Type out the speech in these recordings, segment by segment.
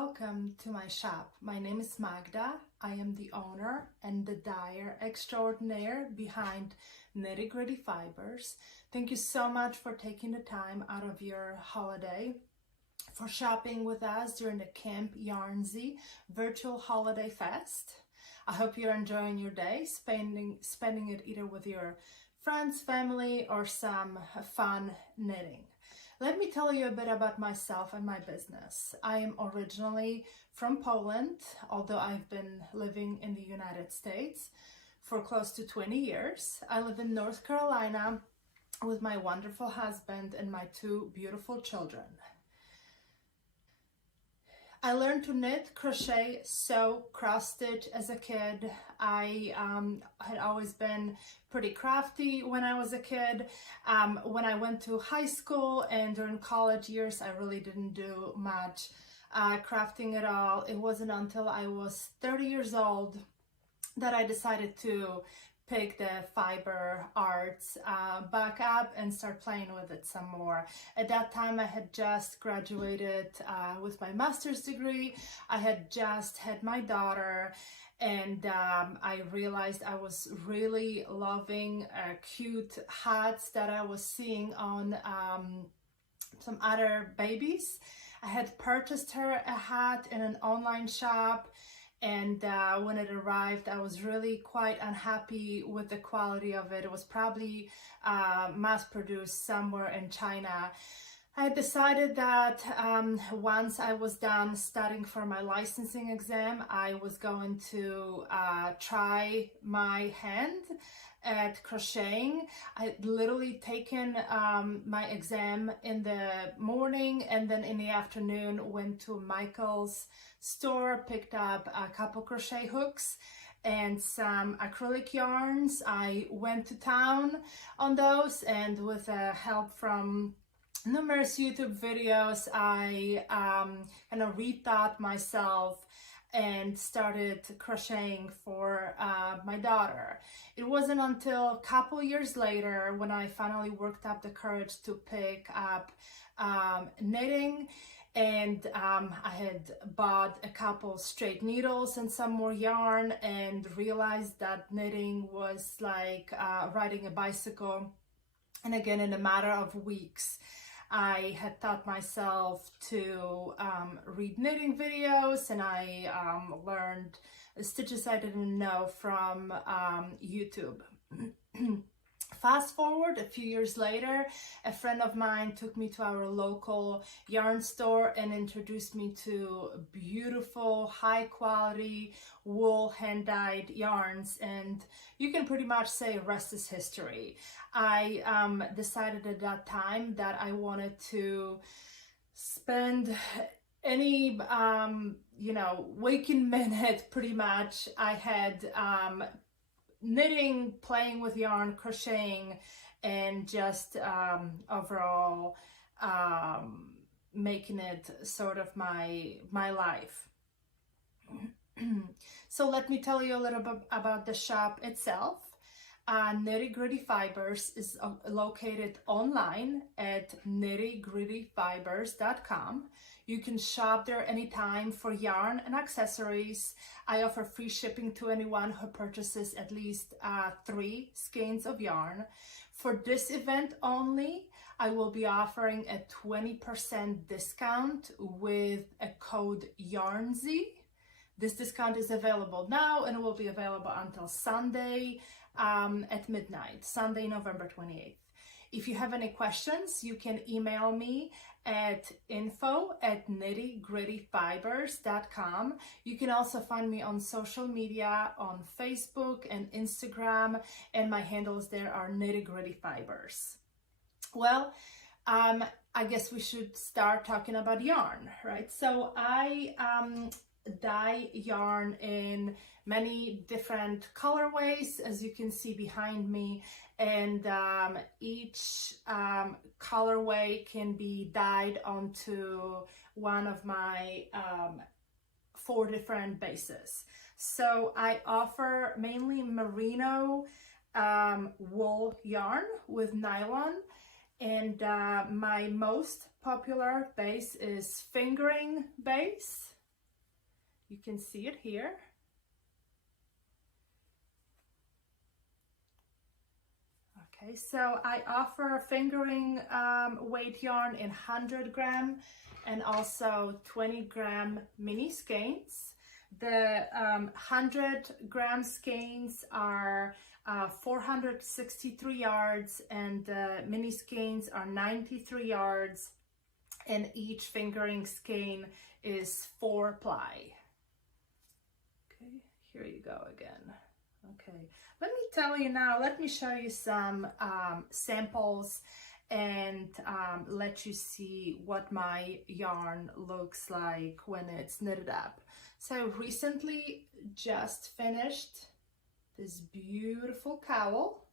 welcome to my shop. My name is Magda. I am the owner and the dyer extraordinaire behind Knitty Gritty Fibers. Thank you so much for taking the time out of your holiday for shopping with us during the Camp Yarnsie virtual holiday fest. I hope you're enjoying your day, spending it either with your friends, family, or some fun knitting. Let me tell you a bit about myself and my business. I am originally from Poland, although I've been living in the United States for close to 20 years. I live in North Carolina with my wonderful husband and my two beautiful children. I learned to knit, crochet, sew, cross stitch as a kid. I had always been pretty crafty when I was a kid. When I went to high school and during college years, I really didn't do much crafting at all. It wasn't until I was 30 years old that I decided to pick the fiber arts back up and start playing with it some more. At that time, I had just graduated with my master's degree. I had just had my daughter, and I realized I was really loving cute hats that I was seeing on some other babies. I had purchased her a hat in an online shop, and when it arrived, I was really quite unhappy with the quality of it. It was probably mass-produced somewhere in China. I decided that once I was done studying for my licensing exam, I was going to try my hand at crocheting. I had literally taken my exam in the morning, and then in the afternoon went to Michael's store, picked up a couple crochet hooks and some acrylic yarns. I went to town on those, and with help from numerous YouTube videos, I kind of rethought myself and started crocheting for my daughter. It wasn't until a couple years later when I finally worked up the courage to pick up knitting, and I had bought a couple straight needles and some more yarn and realized that knitting was like riding a bicycle. And again, in a matter of weeks, I had taught myself to read knitting videos, and I learned stitches I didn't know from YouTube. Fast forward a few years later, a friend of mine took me to our local yarn store and introduced me to beautiful, high quality wool hand-dyed yarns, and you can pretty much say rest is history. I decided at that time that I wanted to spend any waking minute pretty much I had knitting, playing with yarn, crocheting, and just overall making it sort of my life. So let me tell you a little bit about the shop itself. Knitty Gritty Fibers is located online at knittygrittyfibers.com. You can shop there anytime for yarn and accessories. I offer free shipping to anyone who purchases at least 3 skeins of yarn. For this event only, I will be offering a 20% discount with a code Yarnsie. This discount is available now and will be available until Sunday at midnight, Sunday, November 28th. If you have any questions, you can email me at info@knittygrittyfibers.com. You can also find me on social media on Facebook and Instagram, and my handles there are Knitty Gritty Fibers. Well, I guess we should start talking about yarn, right? So I dye yarn in many different colorways, as you can see behind me, and each colorway can be dyed onto one of my 4 different bases. So I offer mainly merino wool yarn with nylon, and my most popular base is fingering base. You can see it here. Okay, so I offer fingering weight yarn in 100 gram and also 20 gram mini skeins. The 100 gram skeins are 463 yards and the mini skeins are 93 yards, and each fingering skein is 4 ply. Okay, here you go again. Okay, let me tell you now, let me show you some samples and let you see what my yarn looks like when it's knitted up. So recently just finished this beautiful cowl.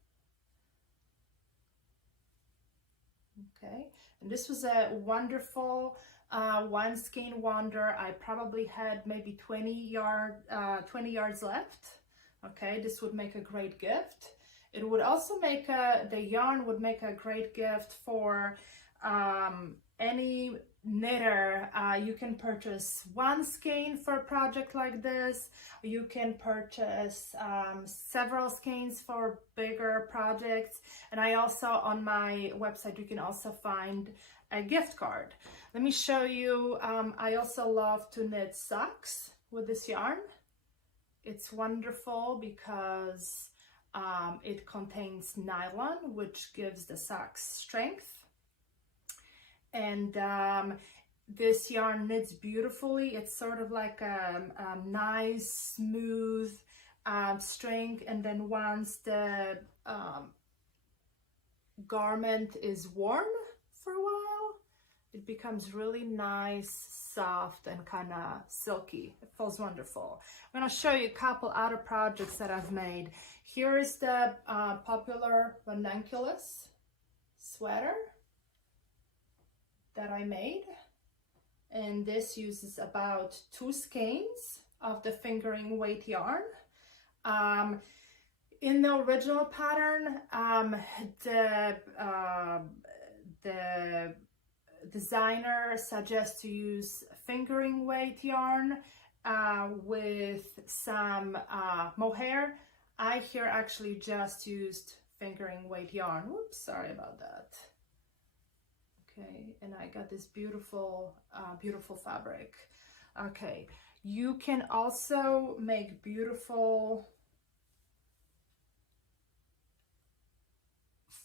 Okay, and this was a wonderful one skein wonder. I probably had maybe 20 yards left. Okay, this would make a great gift. It would also make the yarn would make a great gift for any knitter. You can purchase one skein for a project like this. You can purchase several skeins for bigger projects. And I also, on my website, you can also find a gift card. Let me show you. I also love to knit socks with this yarn. It's wonderful because it contains nylon, which gives the socks strength. And this yarn knits beautifully. It's sort of like a nice, smooth string. And then once the garment is worn for a while, it becomes really nice, soft, and kind of silky. It feels wonderful. I'm going to show you a couple other projects that I've made. Here is the popular ranunculus sweater that I made. And this uses about 2 skeins of the fingering weight yarn. In the original pattern, the designer suggests to use fingering weight yarn with some mohair. I here actually just used fingering weight yarn. Whoops, sorry about that. Okay, and I got this beautiful, beautiful fabric. Okay, you can also make beautiful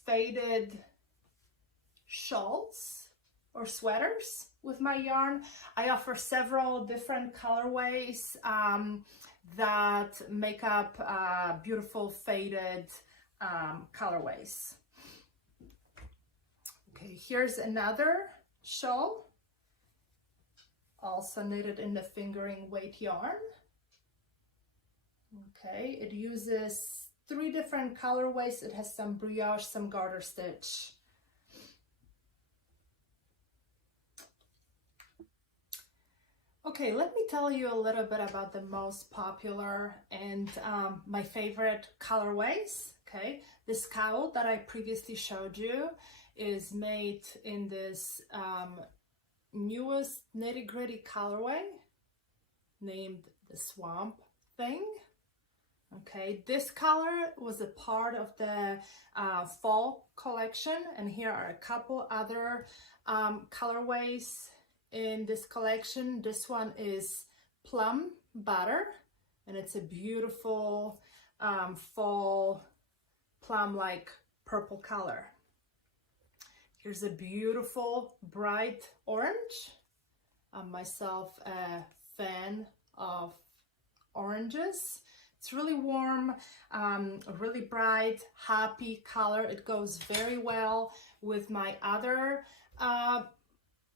faded shawls or sweaters with my yarn. I offer several different colorways that make up beautiful faded colorways. Okay, here's another shawl, also knitted in the fingering weight yarn. Okay, it uses 3 different colorways. It has some brioche, some garter stitch. Okay, let me tell you a little bit about the most popular and my favorite colorways. Okay, this cowl that I previously showed you is made in this newest nitty gritty colorway named the Swamp Thing. Okay, this color was a part of the fall collection, and here are a couple other colorways in this collection. This one is Plum Butter, and it's a beautiful fall plum-like purple color. Here's a beautiful bright orange. I'm myself a fan of oranges. It's really warm, really bright, happy color. It goes very well with my other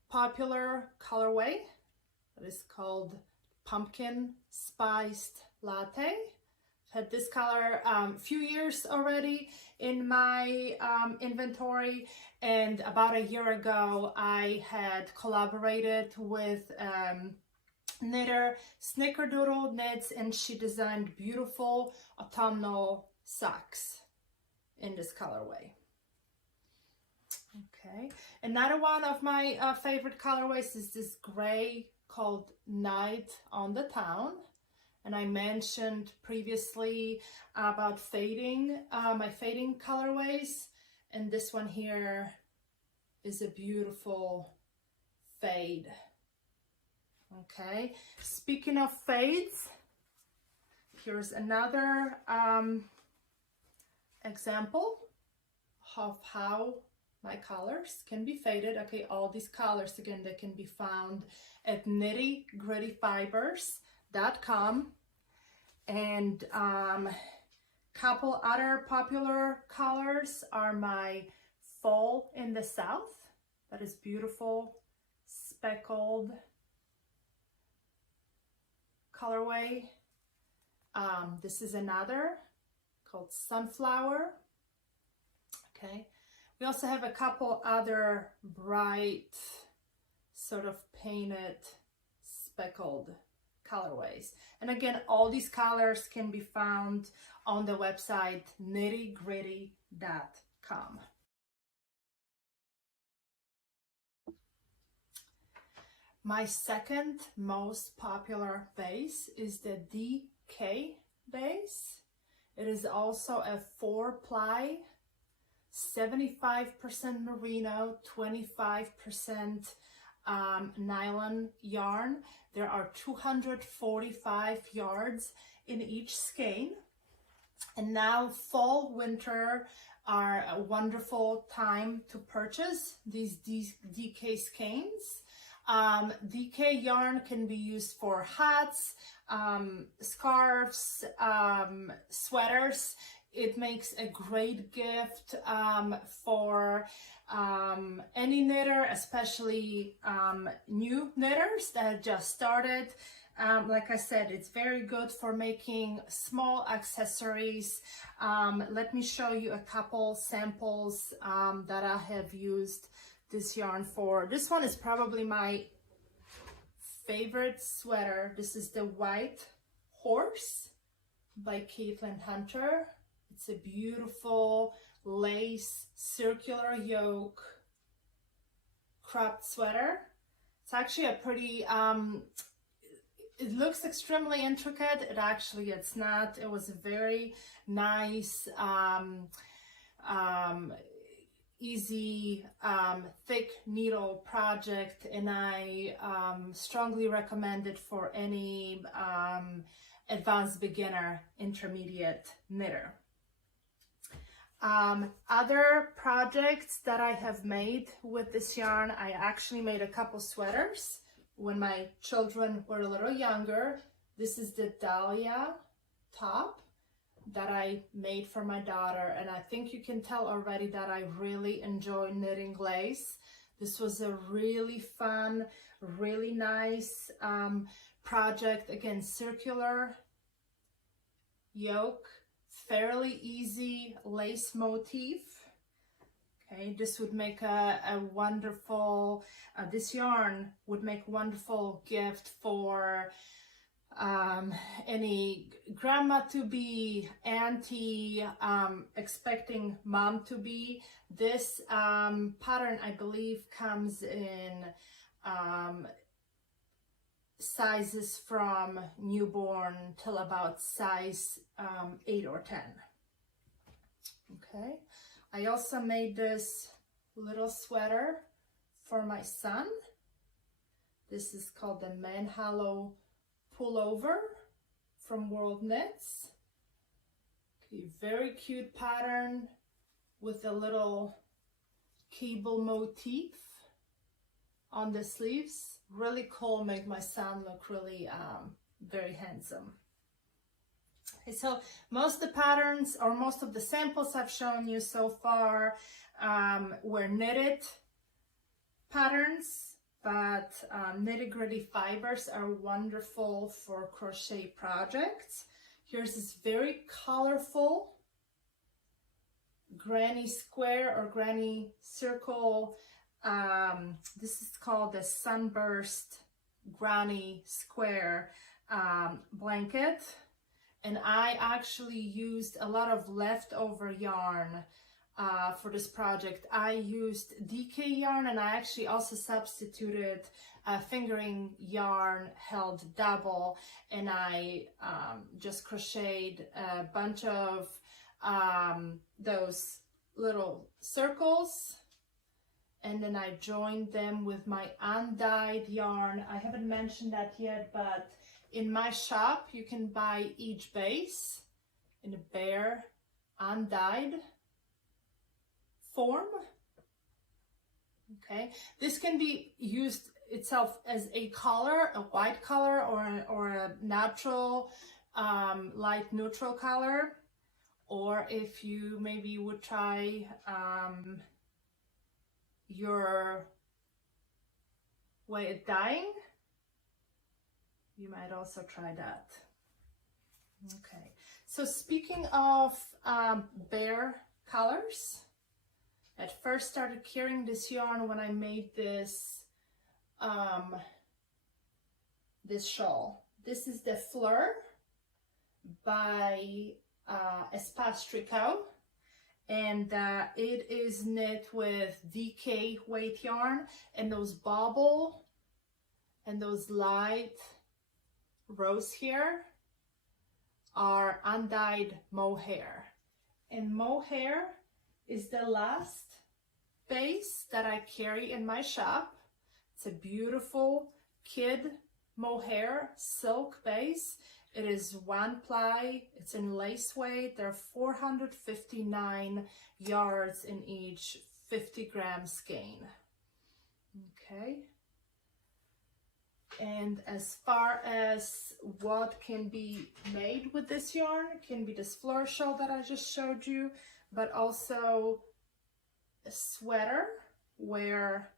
popular colorway that is called Pumpkin Spiced Latte. I've had this color a few years already in my inventory, and about a year ago I had collaborated with knitter Snickerdoodle Knits, and she designed beautiful autumnal socks in this colorway. Okay, another one of my favorite colorways is this gray called Night on the Town. And I mentioned previously about fading, my fading colorways. And this one here is a beautiful fade. Okay, speaking of fades, here's another example of how my colors can be faded. Okay, all these colors, again, they can be found at knittygrittyfibers.com. And couple other popular colors are my Fall in the South. That is beautiful speckled colorway. This is another called Sunflower. Okay, we also have a couple other bright sort of painted speckled colorways. And again, all these colors can be found on the website knittygritty.com. My second most popular base is the DK base. It is also a 4-ply, 75% merino, 25% nylon yarn. There are 245 yards in each skein. And now fall, winter are a wonderful time to purchase these DK skeins. DK yarn can be used for hats, scarves, sweaters. It makes a great gift for any knitter, especially new knitters that have just started. Like I said, it's very good for making small accessories. Let me show you a couple samples that I have used this yarn for. This one is probably my favorite sweater. This is the White Horse by Caitlin Hunter. It's a beautiful lace circular yoke cropped sweater. It's actually a pretty it looks extremely intricate. It's not. It was a very nice easy thick needle project, and I strongly recommend it for any advanced beginner, intermediate knitter. Other projects that I have made with this yarn, I actually made a couple sweaters when my children were a little younger. This is the Dahlia top that I made for my daughter, and I think you can tell already that I really enjoy knitting lace. This was a really fun, really nice project. Again, circular yoke, fairly easy lace motif. Okay, this would make a wonderful, this yarn would make a wonderful gift for any grandma to be, auntie, expecting mom to be. This pattern, I believe, comes in sizes from newborn till about size 8 or 10. Okay, I also made this little sweater for my son. This is called the Manhallow Pullover from World Knits. Okay, very cute pattern with a little cable motif on the sleeves. Really cool, make my son look really very handsome. Okay, so most of the patterns, or most of the samples I've shown you so far were knitted patterns, but Knitty Gritty fibers are wonderful for crochet projects. Here's this very colorful granny square or granny circle. This is called the Sunburst Granny Square blanket. And I actually used a lot of leftover yarn for this project, I used DK yarn, and I actually also substituted fingering yarn held double, and I just crocheted a bunch of those little circles, and then I joined them with my undyed yarn. I haven't mentioned that yet, but in my shop you can buy each base in a bare undyed form. Okay, this can be used itself as a color, a white color, or a natural light neutral color, or if you maybe would try your way of dyeing, you might also try that. Okay, so speaking of bare colors, I first started carrying this yarn when I made this this shawl. This is the Fleur by Espace Tricot, and it is knit with DK weight yarn, and those bobble and those light rose here are undyed mohair, and mohair is the last base that I carry in my shop. It's a beautiful kid mohair silk base. It is one ply, it's in lace weight. There are 459 yards in each 50-gram skein. Okay. And as far as what can be made with this yarn, it can be this Fleur shawl that I just showed you, but also a sweater where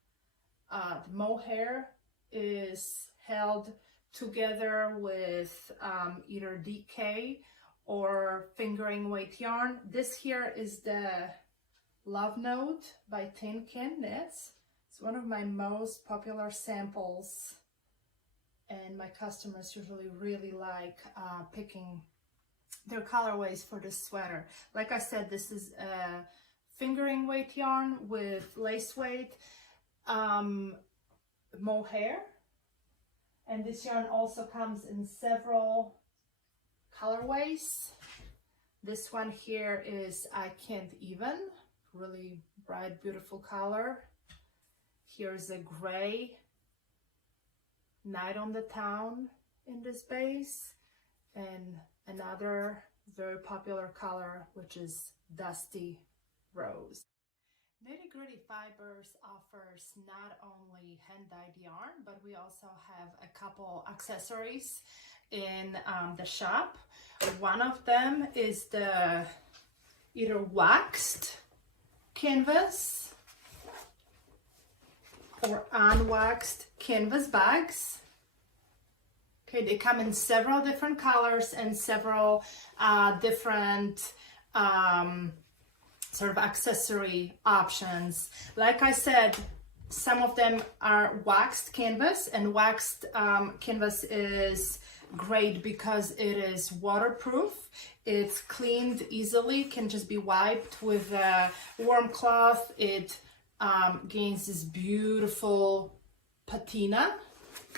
the mohair is held together with either DK or fingering weight yarn. This here is the Love Note by Tin Can Knits. It's one of my most popular samples, and my customers usually really like picking their colorways for this sweater. Like I said, this is a fingering weight yarn with lace weight mohair, and this yarn also comes in several colorways. This one here is I Can't Even, really bright, beautiful color. Here's a gray Night on the Town in this base, and another very popular color, which is Dusty Rose. Knitty Gritty Fibers offers not only hand-dyed yarn, but we also have a couple accessories in the shop. One of them is the either waxed canvas or unwaxed canvas bags. Okay, they come in several different colors and several different sort of accessory options. Like I said, some of them are waxed canvas, and waxed canvas is great because it is waterproof. It's cleaned easily, can just be wiped with a warm cloth. It gains this beautiful patina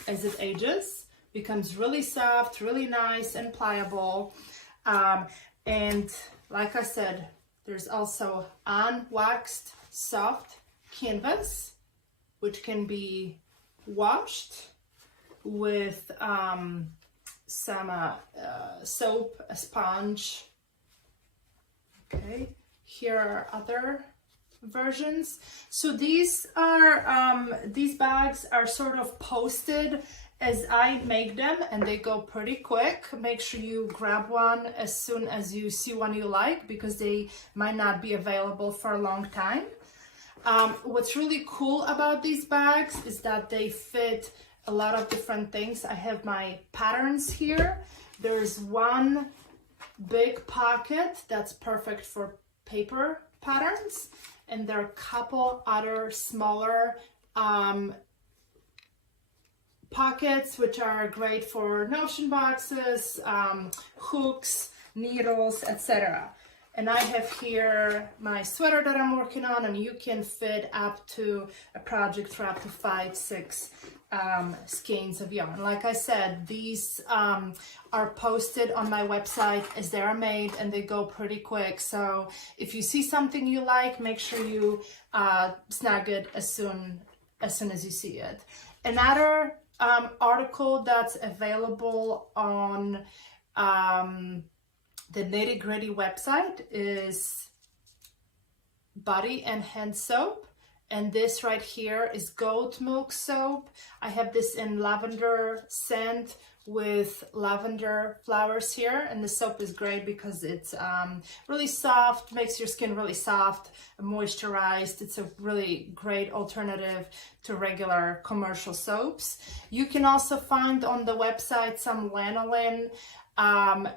as it ages, becomes really soft, really nice and pliable. And like I said, there's also unwaxed soft canvas, which can be washed with some soap, a sponge. Okay, here are other versions. So these bags are sort of posted as I make them, and they go pretty quick. Make sure you grab one as soon as you see one you like, because they might not be available for a long time. What's really cool about these bags is that they fit a lot of different things. I have my patterns here. There's one big pocket that's perfect for paper patterns, and there are a couple other smaller pockets which are great for notion boxes, hooks, needles, etc. And I have here my sweater that I'm working on, and you can fit up to a project for up to 5-6 skeins of yarn. Like I said, these are posted on my website as they are made, and they go pretty quick. So if you see something you like, make sure you snag it as soon as you see it. Another article that's available on the Knitty Gritty website is body and hand soap, and this right here is goat milk soap. I have this in lavender scent with lavender flowers here, and the soap is great because it's really soft, makes your skin really soft, moisturized. It's a really great alternative to regular commercial soaps. You can also find on the website some lanolin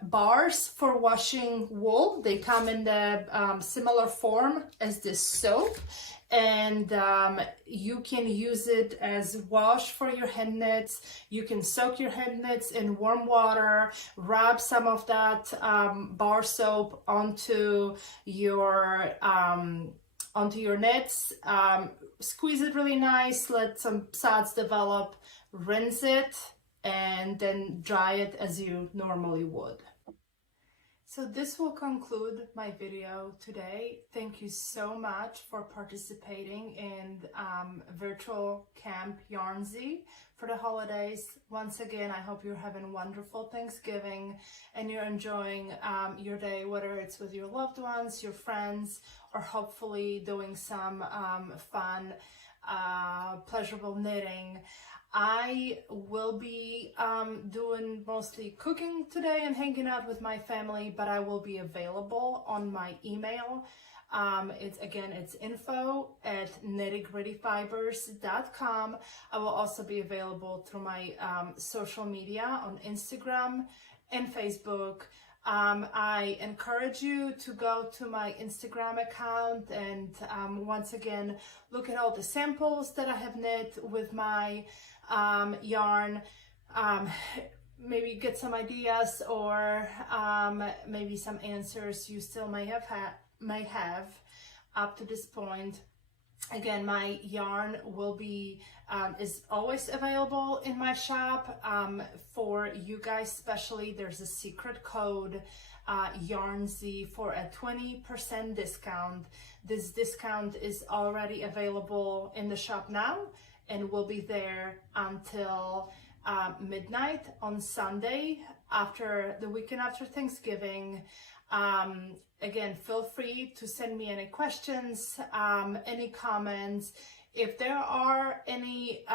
bars for washing wool. They come in the similar form as this soap, and you can use it as wash for your hand knits. You can soak your hand knits in warm water, rub some of that bar soap onto your knits, squeeze it really nice, let some suds develop, rinse it, and then dry it as you normally would. So this will conclude my video today. Thank you so much for participating in virtual camp Yarnsie for the holidays. Once again, I hope you're having a wonderful Thanksgiving and you're enjoying your day, whether it's with your loved ones, your friends, or hopefully doing some fun, pleasurable knitting. I will be doing mostly cooking today and hanging out with my family, but I will be available on my email. It's info@knittygrittyfibers.com. I will also be available through my social media on Instagram and Facebook. I encourage you to go to my Instagram account and once again look at all the samples that I have knit with my yarn, maybe get some ideas or maybe some answers you still may have up to this point. Again, my yarn will be is always available in my shop. For you guys especially, there's a secret code, Yarnsie, for a 20% discount. This discount is already available in the shop now and will be there until midnight on Sunday, after the weekend after Thanksgiving. Again, feel free to send me any questions, any comments. If there are any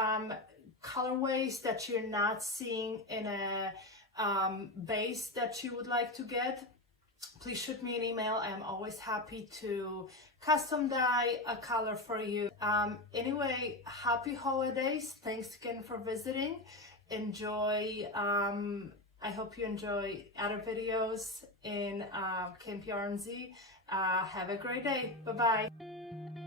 colorways that you're not seeing in a base that you would like to get, please shoot me an email. I'm always happy to custom dye a color for you. Anyway, happy holidays. Thanks again for visiting. Enjoy. I hope you enjoy other videos in Camp Yarnsie. Have a great day. Bye-bye.